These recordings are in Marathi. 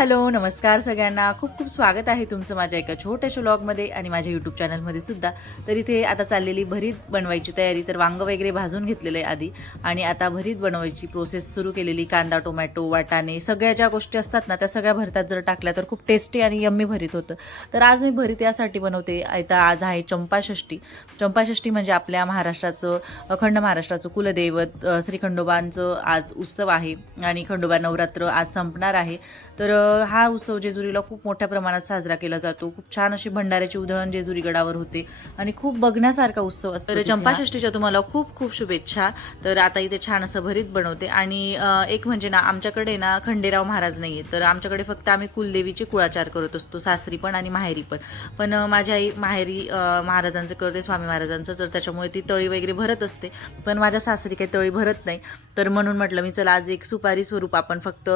हॅलो नमस्कार सगळ्यांना. खूप खूप स्वागत आहे तुमचं माझ्या एका छोट्याशा व्लॉगमध्ये आणि माझ्या यूट्यूब चॅनलमध्ये सुद्धा. तर इथे आता चाललेली भरीत बनवायची तयारी तर वांगं वगैरे भाजून घेतलेलं आहे आधी. आणि आता भरीत बनवायची प्रोसेस सुरू केलेली कांदा टोमॅटो वाटाणे सगळ्या ज्या गोष्टी असतात ना त्या सगळ्या भरतात. जर टाकल्या तर खूप टेस्टी आणि यम्मी भरीत होतं. तर आज मी भरीत यासाठी बनवते. आता आज आहे चंपाषष्ठी. चंपाषष्ठी म्हणजे आपल्या महाराष्ट्राचं अखंड महाराष्ट्राचं कुलदैवत श्री खंडोबांचं आज उत्सव आहे. आणि खंडोबा नवरात्र आज संपणार आहे. तर हा उत्सव जेजुरीला खूप मोठ्या प्रमाणात साजरा केला जातो. खूप छान अशी भंडाऱ्याची उधळण जेजुरी गडावर होते आणि खूप बघण्यासारखा उत्सव असतो तर चंपाषष्टीच्या तुम्हाला खूप खूप शुभेच्छा. तर आता इथे छान असं भरीत बनवते. आणि एक म्हणजे ना आमच्याकडे ना खंडेराव महाराज नाहीये तर आमच्याकडे फक्त आम्ही कुलदेवीची कुळाचार करत असतो सासरी पण आणि माहेरी पण. पण अ, माझी आई माहेरी महाराजांचं करते स्वामी महाराजांचं. तर त्याच्यामुळे ती तळी वगैरे भरत असते. पण माझ्या सासरी काही तळी भरत नाही. तर म्हणून म्हटलं मी चला आज एक सुपारी स्वरूप आपण फक्त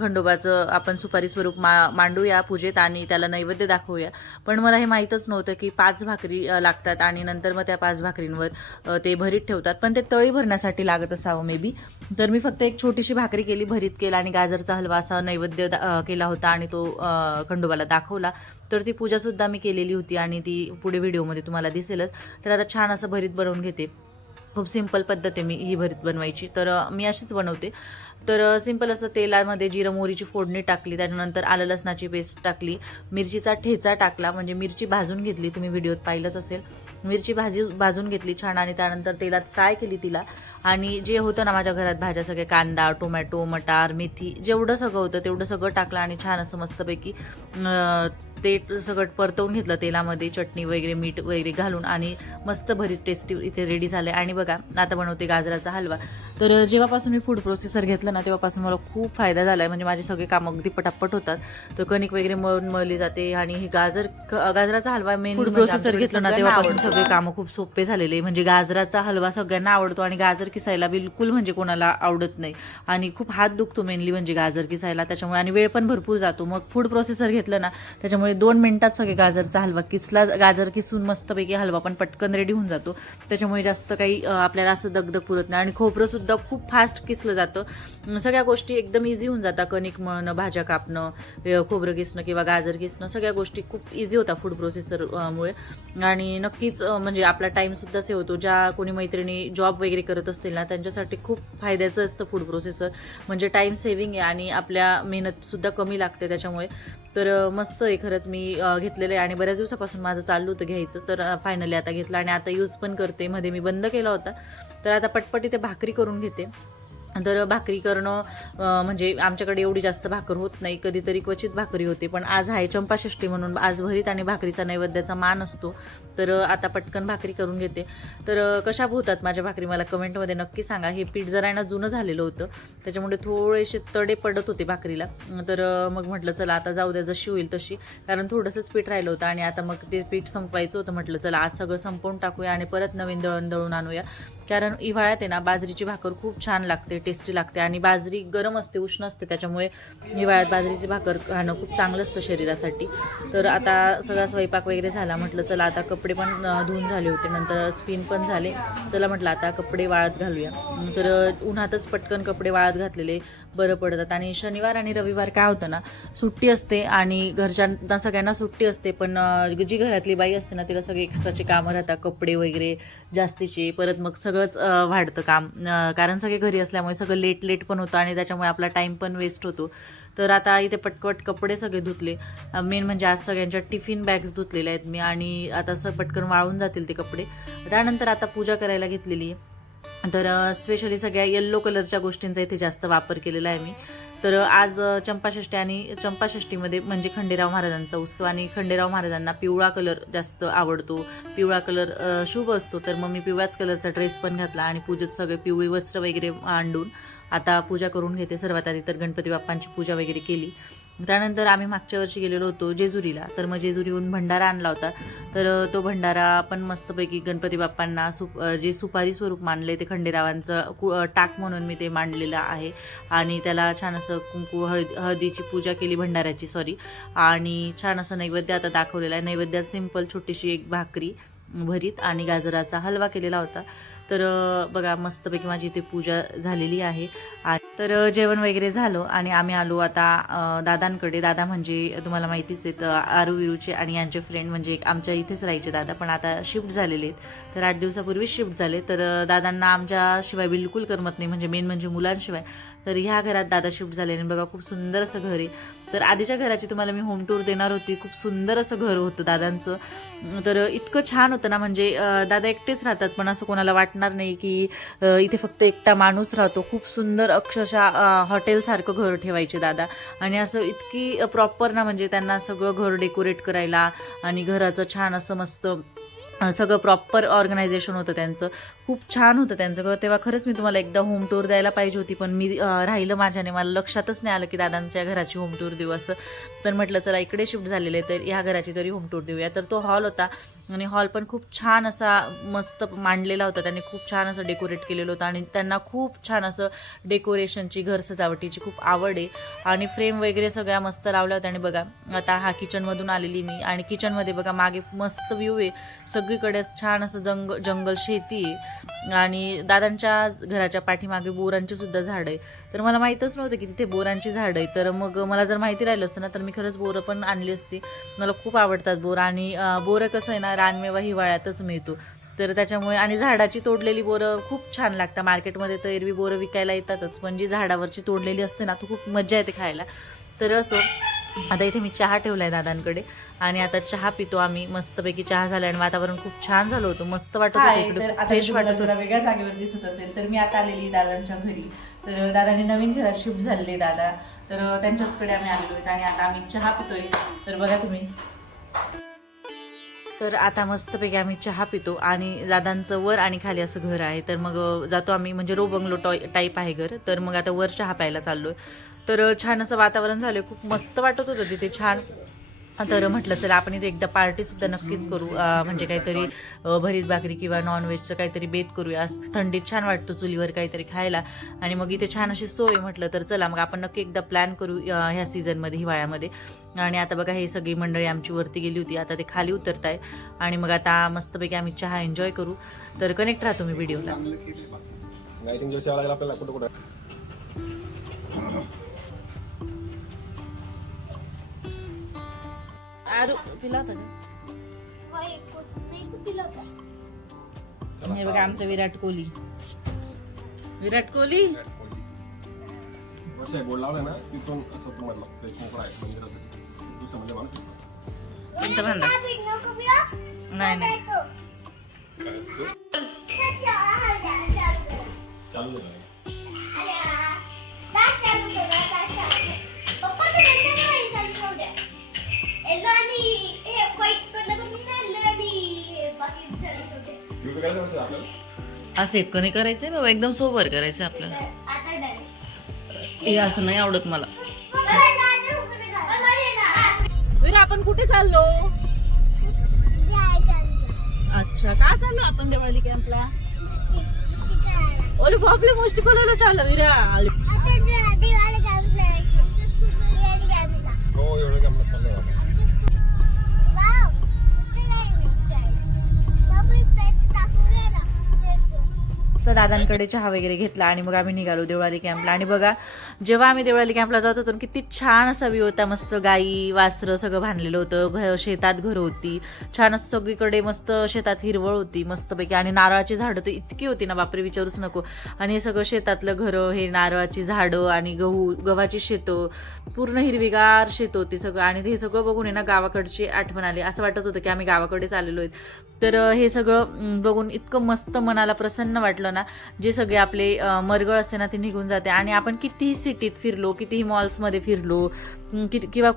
खंडोबाचं आपण सुपारी स्वरूप मा मांडूया पूजेत आणि त्याला नैवेद्य दाखवूया. पण मला हे माहीतच नव्हतं की पाच भाकरी लागतात आणि नंतर मग त्या पाच भाकरींवर ते भरीत ठेवतात. पण ते तळी भरण्यासाठी लागत असावं मे बी तर मी फक्त एक छोटीशी भाकरी केली भरीत केला आणि गाजरचा हलवा असा नैवेद्य दा- केला होता आणि तो खंडोबाला दाखवला. तर ती पूजासुद्धा मी केलेली होती आणि ती पुढे व्हिडिओमध्ये तुम्हाला दिसेलच. तर आता छान असं भरीत बनवून घेते. खूप सिंपल पद्धत आहे मी ही भरीत बनवायची. तर मी अशीच बनवते. तर सिंपल असं तेलामध्ये जिरं मोहरीची फोडणी टाकली त्यानंतर आलं लसणाची पेस्ट टाकली मिरचीचा ठेचा टाकला म्हणजे मिरची भाजून घेतली तुम्ही व्हिडिओत पाहिलंच असेल. मिरची भाजी भाजून घेतली छान आणि त्यानंतर तेलात फ्राय केली तिला. आणि जे होतं ना माझ्या घरात भाज्या सगळे कांदा टोमॅटो मटार मेथी जेवढं सगळं होतं तेवढं सगळं टाकलं आणि छान असं मस्तपैकी ते सगळं परतवून घेतलं तेलामध्ये चटणी वगैरे मीठ वगैरे घालून आणि मस्त भरीत टेस्टी इथे रेडी झाले. आणि बघा आता बनवते गाजराचा हलवा. तर जेव्हापासून मी फूड प्रोसेसर घेतलं ना तेव्हापासून मला खूप फायदा झाला आहे म्हणजे माझे सगळे कामं अगदी पटापट होतात. तर कणिक वगैरे मळून मळली जाते आणि ही गाजर गाजराचा हलवा मेन फूड प्रोसेसर घेतलं ना तेव्हापासून सगळे कामं खूप सोपे झालेले. म्हणजे गाजराचा हलवा सगळ्यांना आवडतो आणि गाजर किसायला बिलकुल म्हणजे कोणाला आवडत नाही. आणि खूप हात दुखतो मेनली म्हणजे गाजर किसायला. त्याच्यामुळे आणि वेळ पण भरपूर जातो. मग फूड प्रोसेसर घेतलं ना त्याच्यामुळे दोन मिनिटात सगळे गाजरचा हलवा किसला गाजर किसून मस्तपैकी हलवा पण पटकन रेडी होऊन जातो. त्याच्यामुळे जास्त काही आपल्याला असं दगदग पुरत नाही. आणि खोबरं सुद्धा खूप फास्ट किसलं जातं. सगळ्या गोष्टी एकदम इझी होऊन जातात कणिक मळणं भाज्या कापणं खोबरं किसणं किंवा गाजर किसणं सगळ्या गोष्टी खूप इझी होता फूड प्रोसेसर मुळे. आणि नक्कीच म्हणजे आपला टाईमसुद्धा सेव्ह होतो. ज्या कोणी मैत्रिणी जॉब वगैरे करत असतील ना त्यांच्यासाठी खूप फायद्याचं असतं फूड प्रोसेसर म्हणजे टाईम सेव्हिंग आहे आणि आपल्या मेहनतसुद्धा कमी लागते त्याच्यामुळे. तर मस्त आहे खरंच मी घेतलेलं आहे. आणि बऱ्याच दिवसापासून माझं चाललं होतं घ्यायचं. तर फायनली आता घेतलं आणि आता यूज पण करते. मध्ये मी बंद केला होता. तर आता पटपटी ते भाकरी करून घेते. तर भाकरी करणं म्हणजे आमच्याकडे एवढी जास्त भाकर होत नाही कधीतरी क्वचित भाकरी होते. पण आज आहे चंपाषष्ठी म्हणून आज भरीत आणि भाकरीचा नैवेद्याचा मान असतो. तर आता पटकन भाकरी करून घेते. तर कशा होतात माझ्या भाकरी? मला कमेंटमध्ये नक्की सांगा. हे पीठ जरा आहे ना जुनं झालेलं होतं. त्याच्यामुळे थोडेसे तडे पडत होते भाकरीला. तर मग म्हटलं चला आता जाऊ द्या जशी होईल तशी. कारण थोडंसंच पीठ राहिलं होतं आणि आता मग ते पीठ संपवायचं होतं. म्हटलं चला आज सगळं संपवून टाकूया आणि परत नवीन दळण दळून आणूया. कारण हिवाळ्यात आहे ना बाजरीची भाकर खूप छान लागते. टेस्टी लागते आणि बाजरी गरम असते उष्ण असते त्याच्यामुळे हिवाळ्यात बाजरीची भाकर खाणं खूप चांगलं असतं शरीरासाठी. तर आता सगळा स्वयंपाक वगैरे झाला म्हटलं चला आता कपडे पण धुवून झाले होते नंतर स्पिन पण झाले. चला म्हटलं आता कपडे वाळत घालूया. तर उन्हातच पटकन कपडे वाळत घातलेले बरं पडतात. आणि शनिवार आणि रविवार काय होतं ना सुट्टी असते आणि घरच्यांना सगळ्यांना सुट्टी असते पण जी घरातली बाई असते ना तिला सगळे एक्स्ट्राचे कामं राहतात कपडे वगैरे जास्तीचे. परत मग सगळंच वाढतं काम. कारण सगळे घरी असल्यामुळे सगळं लेट लेट पण होतं आणि त्याच्यामुळे आपला टाईम पण वेस्ट होतो. तर आता इथे पटपट कपडे सगळे धुतले. मेन म्हणजे आज सगळ्यांच्या टिफिन बॅग्स धुतलेल्या आहेत मी आणि आता असं पटकन वाळून जातील ते कपडे. त्यानंतर आता पूजा करायला घेतलेली आहे. तर स्पेशली सगळ्या येल्लो कलरच्या गोष्टींचा इथे जास्त वापर केलेला आहे मी. तर आज चंपाषष्ठी आणि चंपाषष्ठीमध्ये म्हणजे खंडेराव महाराजांचा उत्सव आणि खंडेराव महाराजांना पिवळा कलर जास्त आवडतो. पिवळा कलर शुभ असतो. तर मग मी पिवळ्याच कलरचा ड्रेस पण घातला आणि पूजेत सगळे पिवळी वस्त्र वगैरे मांडून आता पूजा करून घेते. सर्वात आधी तर गणपती बाप्पांची पूजा वगैरे केली. त्यानंतर आम्ही मागच्या वर्षी गेलेलो होतो जेजुरीला. तर मग जेजुरीहून भंडारा आणला होता. तर तो भंडारा पण मस्तपैकी गणपती बाप्पांना सुप जे सुपारी स्वरूप मानले ते खंडेरावांचं कु टाक म्हणून मी ते मांडलेलं आहे. आणि त्याला छान असं कुंकू हळद हळदीची पूजा केली भंडाऱ्याची सॉरी आणि छान असं नैवेद्य आता दाखवलेलं आहे. नैवेद्यात सिंपल छोटीशी एक भाकरी भरीत आणि गाजराचा हलवा केलेला होता. तर बघा मस्तपैकी माझी इथे पूजा झालेली आहे. तर जेवण वगैरे झालं आणि आम्ही आलो आता दादांकडे. दादा म्हणजे तुम्हाला माहितीच आहेत आरुवीचे आणि यांचे फ्रेंड म्हणजे आमच्या इथेच राहायचे दादा. पण आता शिफ्ट झालेले आहेत. तर आठ दिवसापूर्वी शिफ्ट झाले. तर दादांना आमच्याशिवाय बिलकुल करमत नाही. म्हणजे मेन म्हणजे मुलांशिवाय. तर ह्या घरात दादा शिफ्ट झाले आणि बघा खूप सुंदर असं घर आहे. तर आधीच्या घराची तुम्हाला मी होम टूर देणार होती. खूप सुंदर असं घर होतं दादांचं. तर इतकं छान होतं ना म्हणजे दादा एकटेच राहतात पण असं कोणाला वाटणार नाही की इथे फक्त एकटा माणूस राहतो. खूप सुंदर अक्षरशः हॉटेलसारखं घर ठेवायचे दादा. आणि असं इतकी प्रॉपर ना म्हणजे त्यांना सगळं घर डेकोरेट करायला आणि घराचं छान असं मस्त सगळं प्रॉपर ऑर्गनायझेशन होतं त्यांचं. खूप छान होतं त्यांचं. घर तेव्हा खरंच मी तुम्हाला एकदा होम टूर द्यायला पाहिजे होती पण मी राहिलं माझ्याने. मला लक्षातच नाही आलं की दादांच्या घराची होम टूर देऊ असं. तर म्हटलं चला इकडे शिफ्ट झालेलं आहे तर ह्या घराची तरी होम टूर देऊया. तर तो हॉल होता. आणि हॉल पण खूप छान असा मस्त मांडलेला होता. त्यांनी खूप छान असं डेकोरेट केलेलं होतं आणि त्यांना खूप छान असं डेकोरेशनची घर सजावटीची खूप आवड आहे. आणि फ्रेम वगैरे सगळ्या मस्त लावल्या होत्या. आणि बघा आता हा किचनमधून आलेली मी. आणि किचनमध्ये बघा मागे मस्त व्ह्यू आहे. सगळीकडे छान असं जंग जंगल शेती आहे. आणि दादांच्या घराच्या पाठीमागे बोरांची सुद्धा झाडं आहे. तर मला माहीतच नव्हतं की तिथे बोरांची झाडं आहे. तर मग मला जर माहिती राहिलं असतं ना तर मी खरंच बोरं पण आणली असती. मला खूप आवडतात बोरं. आणि बोरं कसं आहे ना रानमेवा हिवाळ्यातच मिळतो. तर त्याच्यामुळे आणि झाडाची तोडलेली बोरं खूप छान लागतात. मार्केटमध्ये तर एरवी बोरं विकायला येतातच पण जी झाडावरची तोडलेली असते ना तो खूप मजा येते खायला. तर असो आता इथे मी चहा ठेवला आहे दादांकडे आणि आता चहा पितो आम्ही. मस्तपैकी चहा झाला आणि वातावरण खूप छान झालं होतं. मस्त वाटत होतं फ्रेश वाटत होतं. वेगळ्या जागेवर दिसत असेल तर मी आता आलेली दादांच्या घरी. तर दादाने नवीन घरात शिफ्ट झालेले दादा. तर त्यांच्याचकडे आम्ही आलेलो आहेत आणि आता आम्ही चहा पितोय. तर बघा तुम्ही. तर आता मस्तपैकी आम्ही चहा पितो आणि दादांचं वर आणि खाली असं घर आहे. तर मग जातो आम्ही म्हणजे रो बंगलो टॉय टाईप आहे घर. तर मग आता वर चहा प्यायला चाललोय. तर छान असं वातावरण झालं खूप मस्त वाटत होतं तिथे छान. तर म्हटलं चला आपण इथे एकदा पार्टी सुद्धा नक्कीच करू. म्हणजे काहीतरी भरीत भाकरी किंवा नॉनव्हेजचं काहीतरी बेत करूया. थंडीत छान वाटतं चुलीवर काहीतरी खायला. आणि मग इथे छान अशी सोय म्हटलं तर चला मग आपण नक्की एकदा प्लॅन करू ह्या सीझनमध्ये हिवाळ्यामध्ये. आणि आता बघा हे सगळी मंडळी आमची वरती गेली होती. आता ते खाली उतरत आहे आणि मग आता मस्तपैकी आम्ही चहा एन्जॉय करू. तर कनेक्ट राहा तुम्ही व्हिडिओला आरू पिला होता का? हे बघा आमचं विराट कोहली. विराट कोहली? वर्ष बोर्ड लावलाय ना तिथून असं तुम्हाला प्लेस मोकळा आहे मंदिरासाठी. दुसरं म्हणजे माणूस कोणता बांधा नाही नाही. चालू झालं असं इतकं नाही करायचंय बाबा एकदम सोबर करायचं आपल्याला. हे असं नाही आवडत मला. विरा आपण कुठे चाललो? अच्छा का चाललो आपण देवाळी कॅम्पला ओले बापले मोष्टी कोणाला चालला विरा. तर दादांकडे चहा वगैरे घेतला आणि मग आम्ही निघालो देवळाली कॅम्पला. आणि बघा जेव्हा आम्ही देवळाली कॅम्पला जात होतो किती छान असा व्ह्यू होता मस्त गाई वासरं सगळं बांधलेलं होतं. घ शेतात घर होती. छान असं सगळीकडे मस्त शेतात हिरवळ होती मस्तपैकी. आणि नारळाची झाडं तर इतकी होती ना बापरे विचारूच नको. आणि हे सगळं शेतातलं घरं हे नारळाची झाडं आणि गहू गव्हाची शेतं पूर्ण हिरवीगार शेत होती सगळं. आणि हे सगळं बघून आहे ना गावाकडची आठवण आली. असं वाटत होतं की आम्ही गावाकडेच आलेलो आहेत. तर हे सगळं बघून इतकं मस्त मनाला प्रसन्न वाटलं ना जे सगळे आपले मरगळ असते ना ते निघून जाते. आणि आपण कितीही सिटीत फिरलो कितीही मॉल्समध्ये फिरलो किती किंवा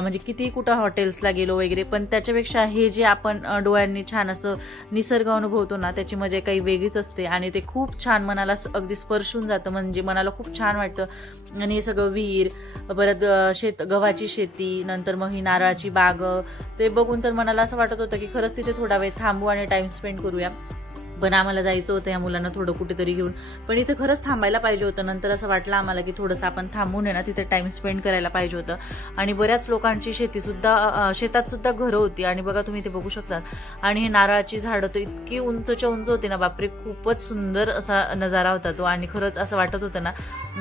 म्हणजे कितीही कुठं हॉटेल्सला गेलो वगैरे पण त्याच्यापेक्षा हे जे आपण डोळ्यांनी छान असं निसर्ग अनुभवतो ना त्याची मजा काही वेगळीच असते आणि ते खूप छान मनाला अगदी स्पर्शून जातं म्हणजे मनाला खूप छान वाटतं. आणि हे सगळं विहीर परत शेत गव्हाची शेती नंतर मग ही नारळाची बाग ते बघून तर मनाला असं वाटत होतं की खरंच तिथे थोडा वेळ थांबू आणि टाईम स्पेंड करूया. पण आम्हाला जायचं होतं या मुलांना थोडं कुठेतरी घेऊन. पण इथं खरंच थांबायला पाहिजे होतं. नंतर असं वाटलं आम्हाला की थोडंसं आपण थांबून आहे ना तिथे टाईम स्पेंड करायला पाहिजे होतं. आणि बऱ्याच लोकांची शेतीसुद्धा शेतातसुद्धा घरं होती. आणि बघा तुम्ही ते बघू शकता आणि हे नारळाची झाडं तर इतकी उंचच्या उंच होती ना बापरे! खूपच सुंदर असा नजारा होता तो. आणि खरंच असं वाटत होतं ना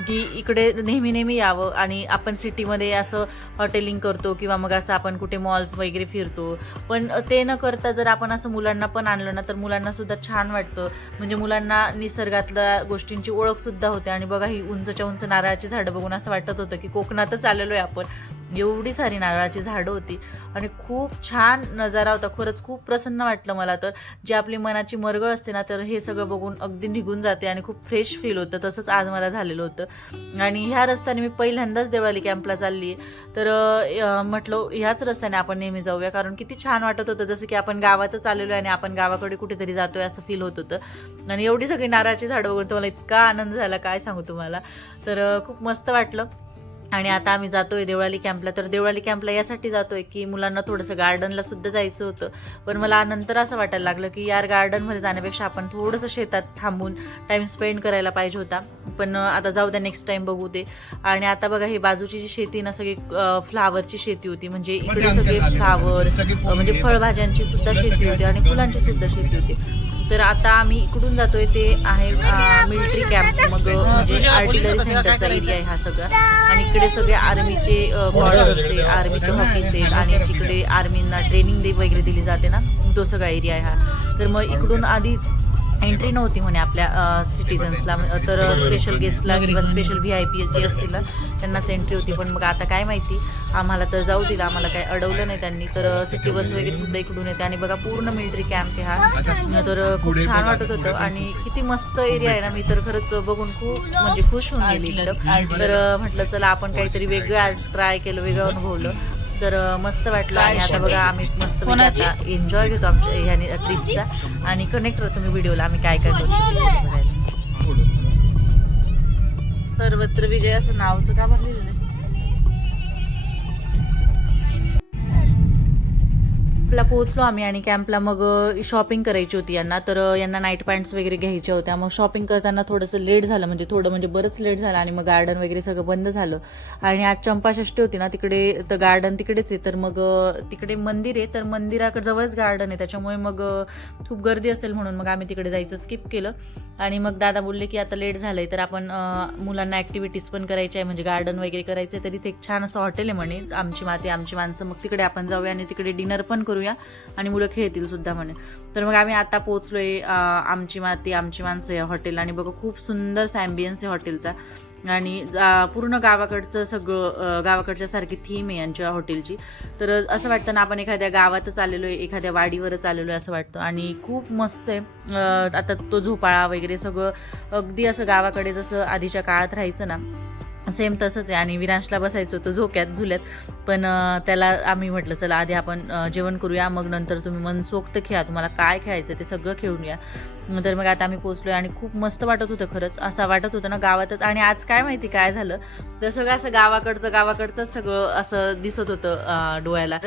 की इकडे नेहमी नेहमी यावं. आणि आपण सिटीमध्ये असं हॉटेलिंग करतो किंवा मग असं आपण कुठे मॉल्स वगैरे फिरतो. पण ते न करता जर आपण असं मुलांना पण आणलं ना तर मुलांनासुद्धा छान छान वाटतं. म्हणजे मुलांना निसर्गातल्या गोष्टींची ओळख सुद्धा होते. आणि बघा ही उंचच्या उंच नारळाची झाडं बघून असं वाटत होतं की कोकणातच आलेलो आहे आपण. एवढी सारी नारळाची झाडं होती. आणि खूप छान नजारा होता. खरंच खूप प्रसन्न वाटलं मला तर. जी आपली मनाची मरगळ असते ना तर हे सगळं बघून अगदी निघून जाते आणि खूप फ्रेश फील होतं. तसंच आज मला झालेलं होतं. आणि ह्या रस्त्याने मी पहिल्यांदाच देवळाली कॅम्पला चालली आहे तर म्हटलं ह्याच रस्त्याने आपण नेहमी जाऊया. कारण किती छान वाटत होतं. जसं की आपण गावातच आलेलो आहे आणि आपण गावाकडे कुठेतरी जातोय असं फील होत होतं. आणि एवढी सगळी नारळाची झाडं बघून तुम्हाला इतका आनंद झाला. काय सांगू तुम्हाला? तर खूप मस्त वाटलं. आणि आता आम्ही जातोय देवळाली कॅम्पला. तर देवळाली कॅम्पला यासाठी जातोय की मुलांना थोडंसं गार्डनला सुद्धा जायचं होतं. पण मला नंतर असं वाटायला लागलं की यार गार्डनमध्ये जाण्यापेक्षा आपण थोडंसं शेतात थांबून टाइम स्पेंड करायला पाहिजे होता. पण आता जाऊ द्या नेक्स्ट टाइम बघू ते. आणि आता बघा ही बाजूची जी शेती ना सगळी फ्लावरची शेती होती. म्हणजे इकडे सगळे फ्लावर म्हणजे फळभाज्यांची सुद्धा शेती होती आणि फुलांची सुद्धा शेती होती. तर आता आम्ही इकडून जातोय ते आहे मिलिटरी कॅम्प मग म्हणजे आर्टिलरी सेंटरचा एरिया आहे हा सगळा. आणि इकडे सगळे आर्मीचे बॉर्डर्स आहे आर्मीचे ऑफिस आहेत आणि जिकडे आर्मींना ट्रेनिंग दे वगैरे दिली जाते ना तो सगळा एरिया आहे हा. तर मग इकडून आधी एंट्री नव्हती म्हणे आपल्या सिटीजन्सला तर स्पेशल गेस्टला किंवा स्पेशल व्ही आय पी जी असतील ना त्यांनाच एंट्री होती. पण मग आता काय माहिती? आम्हाला तर जाऊ दिलं. आम्हाला काय अडवलं नाही त्यांनी. तर सिटी बस वगैरे सुद्धा इकडून येते. आणि बघा पूर्ण मिलिटरी कॅम्प आहे हा. तर खूप छान वाटत होतं. आणि किती मस्त एरिया आहे ना. मी तर खरंच बघून खूप म्हणजे खुश होऊन गेली तर म्हटलं चला आपण काहीतरी वेगळं आज ट्राय केलं वेगळं अनुभवलं. तर मस्त वाटलं आणि आता बघा आम्ही मस्त आता एन्जॉय घेतो आमच्या ह्या ट्रिपचा आणि कनेक्ट होतो मी व्हिडिओला आम्ही काय काय करतो सर्वत्र विजय असं नावचं का भरलेलं? कॅम्पला पोहोचलो आम्ही आणि कॅम्पला मग शॉपिंग करायची होती यांना. तर यांना नाईट पॅन्ट्स वगैरे घ्यायच्या होत्या मग शॉपिंग करताना थोडंसं लेट झालं. म्हणजे थोडं म्हणजे बरंच लेट झालं आणि मग गार्डन वगैरे सगळं बंद झालं. आणि आज चंपाषष्ठी होती ना तिकडे तर गार्डन तिकडेच आहे. तर मग तिकडे मंदिर आहे. तर मंदिराकडे जवळच गार्डन आहे. त्याच्यामुळे मग खूप गर्दी असेल म्हणून मग आम्ही तिकडे जायचं स्किप केलं. आणि मग दादा बोलले की आता लेट झालं आहे तर आपण मुलांना ॲक्टिव्हिटीज पण करायच्या आहे. म्हणजे गार्डन वगैरे करायचं आहे. तर इथे एक छान असं हॉटेल आहे म्हणे. आमची माती आमची माणसं. मग तिकडे आपण जाऊया आणि तिकडे डिनर पण करू करूया आणि मुलं खेळतील सुद्धा म्हणे. तर मग आम्ही आता पोहोचलोय आमची माती आमची माणसं या हॉटेल आणि बघा खूप सुंदर ॲम्बियन्स आहे हॉटेलचा आणि पूर्ण गावाकडचं सगळं गावाकडच्या सारखी थीम आहे यांच्या हॉटेलची तर असं वाटतं ना आपण एखाद्या गावातच आलेलो आहे एखाद्या वाडीवरच आलेलो आहे असं वाटतं. आणि खूप मस्त आहे. आता तो झोपाळा वगैरे सगळं अगदी असं गावाकडे जसं आधीच्या काळात राहायचं ना सेम तसंच आहे. आणि विरांशला बसायचं होतं झोक्यात झुल्यात. पण त्याला आम्ही म्हटलं चला आधी आपण जेवण करूया. मग नंतर तुम्ही मनसोक्त खेळा. तुम्हाला काय खेळायचं ते सगळं खेळून या तर मग आता आम्ही पोचलोय आणि खूप मस्त वाटत होतं खरंच. असं वाटत होतं ना गावातच. आणि आज काय माहिती काय झालं? तर सगळं असं गावाकडचं गावाकडचं सगळं असं दिसत होतं डोळ्याला.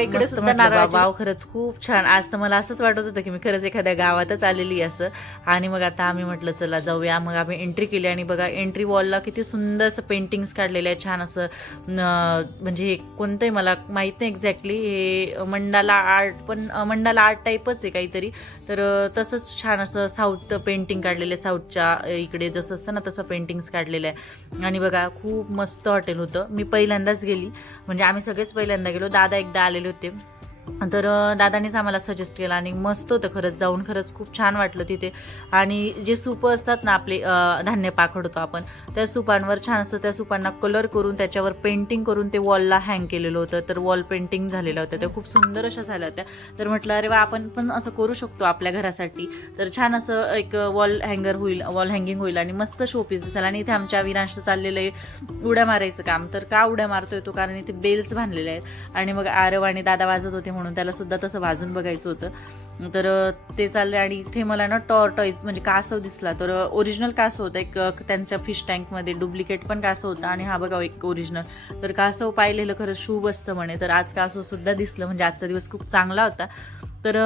इकडे सुद्धा नारळाची वाव खरंच खूप छान. आज तर मला असंच वाटत होतं की मी खरंच एखाद्या गावातच आलेली आहे असं. आणि मग आता आम्ही म्हटलं चला जाऊया. मग आम्ही एंट्री केली आणि बघा एंट्री वॉलला किती सुंदर असं पेंटिंग्स काढलेले आहे छान असं म्हणजे हे कोणतंही मला माहीत नाही एक्झॅक्टली हे मंडाला आर्ट पण मंडाला आर्ट टाईपच आहे काहीतरी. तर तसंच छान असं साऊथ पेंटिंग काढलेलं आहे साऊथच्या इकडे जसं असतं ना तसं पेंटिंग्स काढलेलं आहे आणि बघा खूप मस्त हॉटेल होतं. मी पहिल्यांदाच गेली. म्हणजे आम्ही सगळेच पहिल्यांदा गेलो. दादा एकदा आलेले होते. तर दादानेच आम्हाला सजेस्ट केलं आणि मस्त होतं खरंच. जाऊन खरंच खूप छान वाटलं तिथे. आणि जे सूप असतात ना आपले धान्य पाखड होतो आपण त्या सुपांवर छान असं त्या सुपांना कलर करून त्याच्यावर पेंटिंग करून ते वॉलला हँग केलेलं होतं. तर वॉल पेंटिंग झालेलं होतं त्या खूप सुंदर अशा झाल्या होत्या. तर म्हटलं अरे वा आपण पण असं करू शकतो आपल्या घरासाठी. तर छान असं एक वॉल हँगर होईल वॉल हँगिंग होईल आणि मस्त शोपीस दिसेल. आणि इथे आमच्या विनाश चाललेलं आहे उड्या मारायचं काम. तर का उड्या मारतोय तो? कारण इथे बेल्स बांधलेले आहेत. आणि मग आरव आणि दादा वाजत होते. म्हणून त्याला सुद्धा तसं वाजून बघायचं होतं. तर ते चालले आणि इथे मला ना टॉर्टॉईज म्हणजे कासव दिसला. तर ओरिजिनल कासव होतं. एक त्यांच्या फिश टँकमध्ये डुप्लिकेट पण कासव होता आणि हा बघा एक ओरिजिनल तर कासव पाहिलेलं खरं शुभ असतं म्हणे. तर आज कासव सुद्धा दिसलं. म्हणजे आजचा दिवस खूप चांगला होता. तर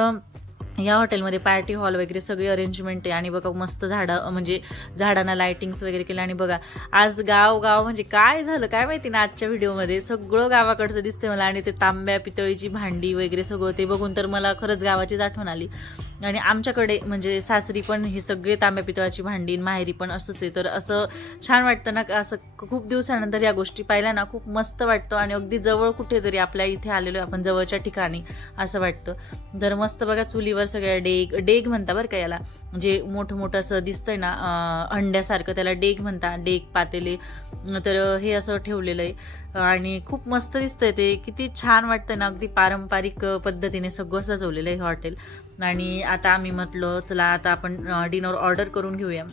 या हॉटेलमध्ये पार्टी हॉल वगैरे सगळी अरेंजमेंट आहे. आणि बघा मस्त झाडं म्हणजे झाडांना लायटिंग्स वगैरे केलं. आणि बघा आज गाव गाव म्हणजे काय झालं काय माहिती ना आजच्या व्हिडिओमध्ये. सगळं गावाकडचं दिसते मला. आणि ते तांब्या पितळीची भांडी वगैरे सगळं ते बघून तर मला खरंच गावाचीच आठवण आली. आणि आमच्याकडे म्हणजे सासरी पण हे सगळे तांब्या पितळाची भांडी माहेरी पण असंच आहे. तर असं छान वाटतं ना असं खूप दिवसानंतर या गोष्टी पाहिल्या ना खूप मस्त वाटतं आणि अगदी जवळ कुठेतरी आपल्या इथे आलेलो आहे आपण जवळच्या ठिकाणी असं वाटतं. तर मस्त बघा चुलीवर सगळ्या डेग डेग म्हणता बरं का याला. म्हणजे मोठं मोठं असं दिसतंय ना अंड्यासारखं त्याला डेग म्हणता डेग पातेले. तर हे असं ठेवलेलं आहे आणि खूप मस्त दिसतंय ते. किती छान वाटतं ना अगदी पारंपरिक पद्धतीने सगळं सजवलेलं आहे हे हॉटेल. आणि आता आम्ही म्हटलं चला आता आपण डिनर ऑर्डर करून घेऊया.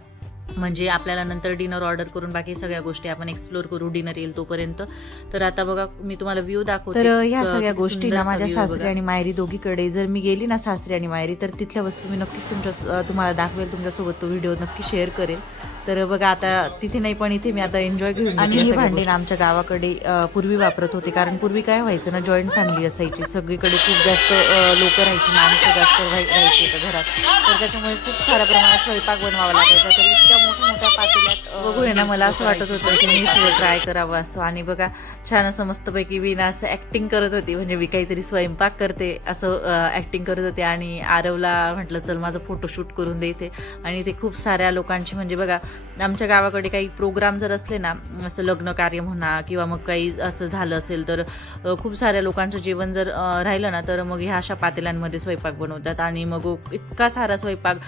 म्हणजे आपल्याला नंतर डिनर ऑर्डर करून बाकी सगळ्या गोष्टी आपण एक्सप्लोर करू डिनर येईल तोपर्यंत. तर आता बघा मी तुम्हाला व्ह्यू दाखवते. तर ह्या सगळ्या गोष्टी ना माझ्या सासरी. आणि मायरी दोघीकडे. जर मी गेली ना सासरी आणि मायरी तर तिथल्या वस्तू मी नक्कीच तुमच्या तुम्हाला दाखवेल तुमच्यासोबत तो व्हिडिओ नक्की शेअर करेल. तर बघा आता तिथे नाही पण इथे मी आता एन्जॉय घेऊन आणि ही भांडी ना आमच्या गावाकडे पूर्वी वापरत होते. कारण पूर्वी काय व्हायचं ना जॉईंट फॅमिली असायची. सगळीकडे खूप जास्त लोक राहायची माणसं जास्त राहाय- राहायची इथं घरात. तर त्याच्यामुळे खूप साऱ्या प्रमाणात स्वयंपाक बनवावा लागायचा. तर इतक्या मोठ्या मोठ्या पातेल्यात अं, बघूया ना मला असं वाटत होतं की मी सगळं ट्राय करावं असं. आणि बघा छान असं मस्तपैकी मी ना असं ऍक्टिंग करत होती. म्हणजे मी काहीतरी स्वयंपाक करते असं ऍक्टिंग करत होते. आणि आरवला म्हटलं चल माझं फोटोशूट करून देते आणि ते खूप साऱ्या लोकांची म्हणजे बघा आमच्या गावाकडे काही प्रोग्राम जर असले ना असं लग्न कार्य म्हणा किंवा मग काही असं झालं असेल तर खूप साऱ्या लोकांचं जेवण जर राहिलं ना तर मग ह्या अशा पातेल्यांमध्ये स्वयंपाक बनवतात आणि मग इतका सारा स्वयंपाक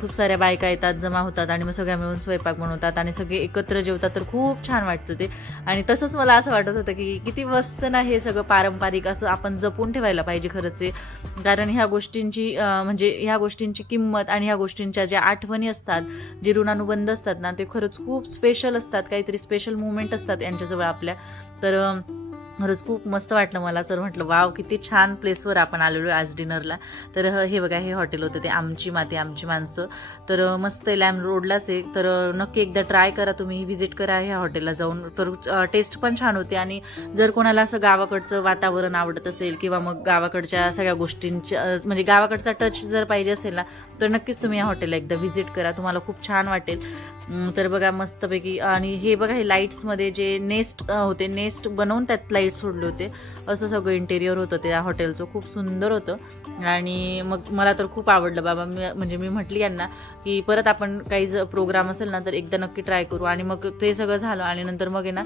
खूप साऱ्या बायका येतात जमा होतात आणि मग सगळ्या मिळून स्वयंपाक बनवतात आणि सगळे एकत्र जेवतात तर खूप छान वाटतं ते. आणि तसंच मला असं वाटत होतं की किती मस्त ना हे सगळं पारंपरिक असं आपण जपून ठेवायला पाहिजे खरंच. आहे कारण ह्या गोष्टींची म्हणजे ह्या गोष्टींची किंमत आणि ह्या गोष्टींच्या ज्या आठवणी असतात जे ऋणानुबंध असतात असतात ना ते खरंच खूप स्पेशल असतात. काहीतरी स्पेशल मुवमेंट असतात यांच्याजवळ आपल्या. तर खरंच खूप मस्त वाटलं मला. तर म्हटलं वाव किती छान प्लेसवर आपण आलेलो आज डिनरला तर हे बघा हे हॉटेल होतं ते आमची माती आमची माणसं. तर मस्त आहे लॅम रोडलाच आहे. तर नक्की एकदा ट्राय करा तुम्ही व्हिजिट करा ह्या हॉटेलला जाऊन. तर टेस्ट पण छान होते आणि जर कोणाला असं गावाकडचं वातावरण आवडत असेल किंवा मग गावाकडच्या सगळ्या गोष्टींच्या म्हणजे गावाकडचा टच जर पाहिजे असेल ना तर नक्कीच तुम्ही या हॉटेलला एकदा व्हिजिट करा. तुम्हाला खूप छान वाटेल. तर बघा मस्तपैकी आणि हे बघा हे लाईट्समध्ये जे नेस्ट होते नेस्ट बनवून त्यात लाइट सोडले होते. असं सगळं इंटेरियर होतं त्या हॉटेलचं खूप सुंदर होतं. आणि मग मला तर खूप आवडलं बाबा. मी म्हणजे मी म्हटली यांना की परत आपण काही जर प्रोग्राम असेल ना तर एकदा नक्की ट्राय करू. आणि मग ते सगळं झालं. आणि नंतर मग आहे ना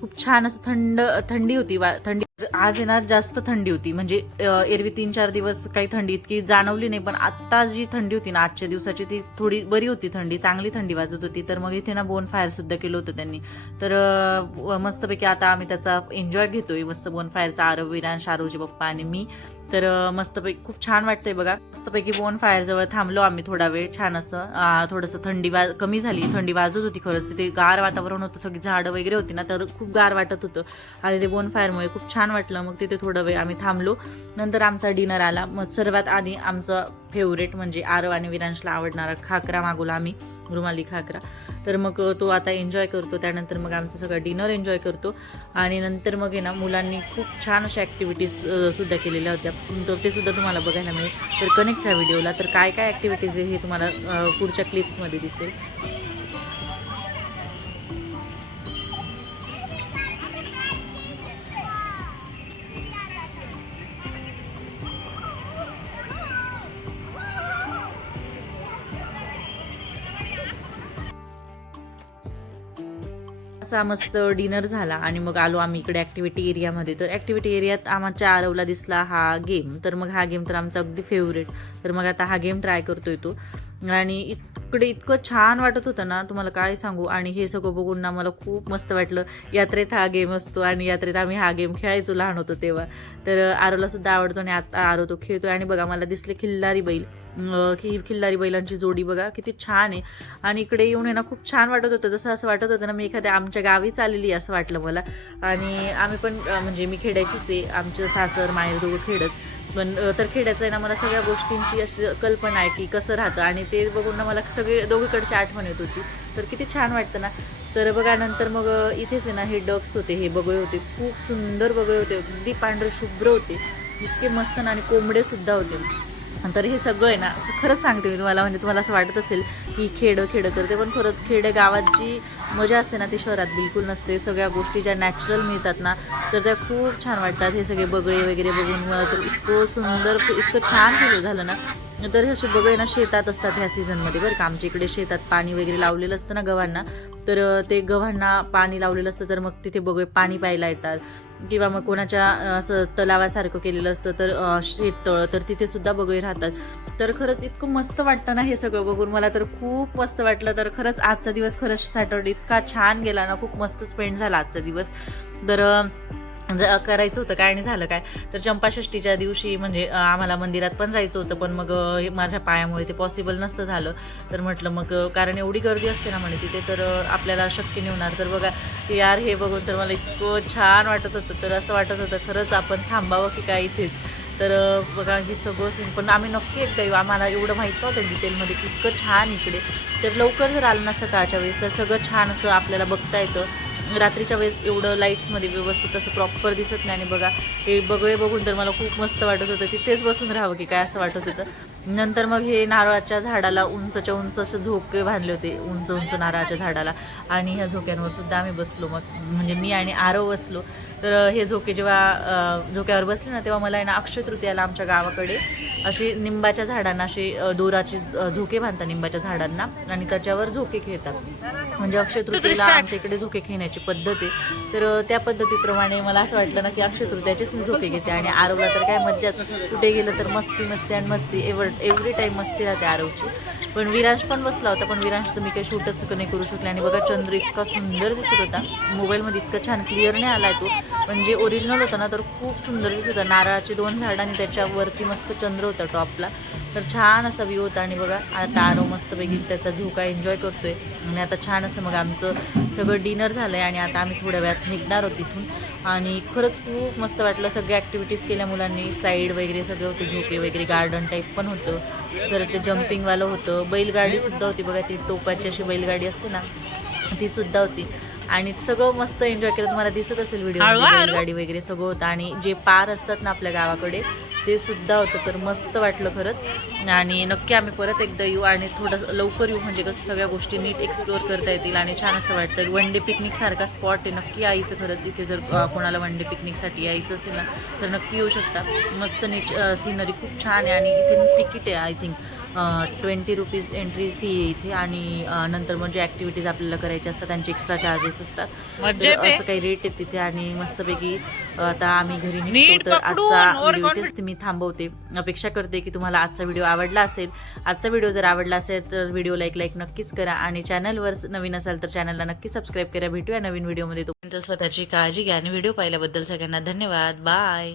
खूप छान असं थंड थंडी होती. वा थंडी आज येणार जास्त थंडी होती. म्हणजे एरवी तीन चार दिवस काही थंडी इतकी जाणवली नाही पण आत्ता जी थंडी होती ना आजच्या दिवसाची ती थोडी बरी होती थंडी चांगली थंडी वाजत होती. तर मग इथे ना बोन फायर सुद्धा केलं होतं त्यांनी. तर मस्तपैकी आता आम्ही त्याचा एन्जॉय घेतोय. मस्त बोन फायरचा आरव विरान शारूजी पप्पा आणि मी. तर मस्तपैकी खूप छान वाटतंय बघा. मस्तपैकी बोन फायर जवळ थांबलो आम्ही थोडा वेळ. छान असं थोडंसं थंडी वाज कमी झाली. थंडी वाजत होती खरंच. तिथे गार वातावरण होतं. सगळी झाडं वगैरे होती ना तर खूप गार वाटत होतं. आणि ते बोन फायरमुळे खूप छान वाटलं. मग तिथे थोडं वेळ आम्ही थांबलो. नंतर आमचा डिनर आला. मग सर्वात आधी आमचं फेवरेट म्हणजे आरव आणि विरांशला आवडणारा खाकरा मागवला आम्ही रुमाली खाकरा. तर मग तो आता एन्जॉय करतो. त्यानंतर मग आमचं सगळं डिनर एन्जॉय करतो. आणि नंतर मग आहे ना मुलांनी खूप छान अशा ॲक्टिव्हिटीज सुद्धा केलेल्या होत्या. तर ते सुद्धा तुम्हाला बघायला मिळेल. तर कनेक्ट ह्या व्हिडिओला तर काय काय ॲक्टिव्हिटीज आहे हे तुम्हाला पुढच्या क्लिप्समध्ये दिसेल. असा मस्त डिनर झाला आणि मग आलो आम्ही इकडे ॲक्टिव्हिटी एरियामध्ये तर ॲक्टिव्हिटी एरियात आमच्या आरवला दिसला हा गेम तर मग हा गेम तर आमचा अगदी फेवरेट तर मग आता हा गेम ट्राय करतोय तो. आणि इकडे इतकं छान वाटत होतं ना तुम्हाला काय सांगू? आणि हे सगळं बघून ना मला खूप मस्त वाटलं. यात्रेत हा गेम असतो आणि यात्रेत आम्ही हा गेम खेळायचो लहान होतो तेव्हा. तर आरोला सुद्धा आवडतो आणि आता आरो तो खेळतो आणि बघा मला दिसले खिल्लारी बैल. की खिल्लारी बैलांची जोडी बघा किती छान आहे. आणि इकडे येऊन आहे ना खूप छान वाटत होतं. जसं असं वाटत होतं ना मी एखाद्या आमच्या गावीच आलेली असं वाटलं मला. आणि आम्ही पण म्हणजे मी खेळायचीच आहे. आमचं सासर माहेर दोघं खेडच. पण तर खेड्याचं आहे ना मला सगळ्या गोष्टींची अशी कल्पना आहे की कसं राहतं. आणि ते बघून ना मला सगळे दोघीकडची आठवण येत होती. तर किती छान वाटतं ना. तर बघा नंतर मग इथेच आहे ना हे डक्स होते हे बगळे होते. खूप सुंदर बगळे होते. अगदी पांढरे शुभ्र होते. इतके मस्त ना आणि कोंबडेसुद्धा होते. तर हे सगळं आहे ना असं खरंच सांगते मी तुम्हाला म्हणजे तुम्हाला असं वाटत असेल की खेडं खेडं करते पण खरंच खेडे गावात जी मजा असते ना ती शहरात बिलकुल नसते. सगळ्या गोष्टी ज्या नॅचरल मिळतात ना तर त्या खूप छान वाटतात. हे सगळे बगळे वगैरे बघून मला तर इतकं सुंदर इतकं छान फील झालं ना. तर हे असे बगळे ना शेतात असतात ह्या सीझनमध्ये बरं का. आमच्या इकडे शेतात पाणी वगैरे लावलेलं असतं ना गव्हांना तर ते गव्हांना पाणी लावलेलं असतं तर मग तिथे बगळे पाणी प्यायला येतात. किंवा मग कोणाच्या असं तलावासारखं केलेलं असतं तर अं, शेततळ तर तिथे सुद्धा बगळे राहतात. तर खरंच इतकं मस्त वाटतं ना हे सगळं बघून. मला तर खूप मस्त वाटलं. तर खरंच आजचा दिवस खरंच सॅटर्डे इतका छान गेला ना. खूप मस्त स्पेंड झाला आजचा दिवस. तर म्हणजे, ज करायचं होतं काय आणि झालं काय. तर चंपाषष्टीच्या दिवशी म्हणजे आम्हाला मंदिरात पण जायचं होतं पण मग हे माझ्या पायामुळे ते पॉसिबल नसतं झालं. तर म्हटलं मग कारण एवढी गर्दी असते ना म्हणे तिथे तर आपल्याला शक्य नाही होणार. तर बघा यार हे बघून तर मला इतकं छान वाटत होतं. तर असं वाटत होतं खरंच आपण थांबावं की काय इथेच. तर बघा हे सगळं सीन पण आम्ही नक्की एकदा येऊ. आम्हाला एवढं माहीत नव्हतं डिटेलमध्ये की इतकं छान इकडे. तर लवकर जर आलं ना सकाळच्या वेळेस तर सगळं छान असं आपल्याला बघता येतं. रात्रीच्या वेळेस एवढं लाईट्समध्ये व्यवस्थित असं प्रॉपर दिसत नाही. आणि बघा हे बगळे बघून तर मला खूप मस्त वाटत होतं. तिथेच बसून राहावं की काय असं वाटत होतं. नंतर मग हे नारळाच्या झाडाला उंचच्या उंच असे झोके बांधले होते उंच उंच नारळाच्या झाडाला. आणि ह्या झोक्यांवर सुद्धा आम्ही बसलो. मग म्हणजे मी आणि आरव बसलो. तर हे झोके जेव्हा झोक्यावर बसले ना तेव्हा मला आहे ना अक्षय तृतीयाला आमच्या गावाकडे अशी निंबाच्या झाडांना असे अ, दोराचे झोके बांधतात निंबाच्या झाडांना आणि त्याच्यावर झोके खेळतात. म्हणजे अक्षय तृतीयेला आमच्या इकडे झोके खेळण्याची पद्धत आहे. तर त्या पद्धतीप्रमाणे मला असं वाटलं ना की अक्षय तृतीयाचेच मी झोके घेते आणि आरवला तर काय मज्जाच. कुठे गेलं तर मस्ती मस्ती आणि मस्ती. एव्हर एव्हरी टाईम मस्ती राहते आरवची पण विरांश पण बसला होता पण विरांश तर मी काही शूटच नाही करू शकले. आणि बघा चंद्र इतका सुंदर दिसत होता. मोबाईलमध्ये इतकं छान क्लिअर नाही आलाय तो. म्हणजे पण जे ओरिजिनल होतं ना तर खूप सुंदर दिसत होतं. नारळाचे दोन झाड आणि त्याच्यावरती मस्त चंद्र होता टॉपला. तर छान असा व्ह्यू होता आणि बघा आता आरो मस्तपैकी त्याचा झोका एन्जॉय करतोय. आणि आता छान असं मग आमचं सगळं डिनर झालं आहे आणि आता आम्ही थोड्या वेळात निघणार आहोत तिथून आणि खरंच खूप मस्त वाटलं. सगळ्या ॲक्टिव्हिटीज केल्या मुलांनी साईड वगैरे सगळं होतं झोके वगैरे गार्डन टाईप पण होतं. तर ते जम्पिंगवालं होतं. बैलगाडीसुद्धा होती. बघा ती टोपाची अशी बैलगाडी असते ना ती सुद्धा होती. आणि सगळं मस्त एन्जॉय केलं. तुम्हाला दिसत असेल व्हिडिओ बैलगाडी वगैरे सगळं होतं आणि जे पार असतात ना आपल्या गावाकडे ते सुद्धा होतं. तर मस्त वाटलं खरंच. आणि नक्की आम्ही परत एकदा येऊ आणि थोडंसं लवकर येऊ. म्हणजे कसं सगळ्या गोष्टी नीट एक्सप्लोअर करता येतील आणि छान असं वाटतं. वन डे पिकनिक सारखा स्पॉट आहे. नक्की यायचं खरंच. इथे जर कोणाला वन डे पिकनिकसाठी यायचं असेल ना तर नक्की येऊ शकता. मस्त नेच सिनरी खूप छान आहे. आणि इथे तिकीट आहे I think twenty rupees entry fee इथे आणि नंतर म्हणजे ॲक्टिव्हिटीज आपल्याला करायच्या असतात त्यांचे एक्स्ट्रा चार्जेस असतात. असं काही रेट आहे तिथे आणि मस्तपैकी आता आम्ही घरी निघतो तर आजचा व्हिडिओ इथेच मी थांबवते. अपेक्षा करते की तुम्हाला आजचा व्हिडिओ आवडला असेल. आजचा व्हिडिओ जर आवडला असेल तर व्हिडिओला एक लाईक नक्कीच करा आणि चॅनलवर नवीन असाल तर चॅनलला नक्की सबस्क्राईब करा. भेटूया नवीन व्हिडिओमध्ये तोपर्यंत स्वतःची काळजी घ्या आणि व्हिडिओ पाहिल्याबद्दल सगळ्यांना धन्यवाद. बाय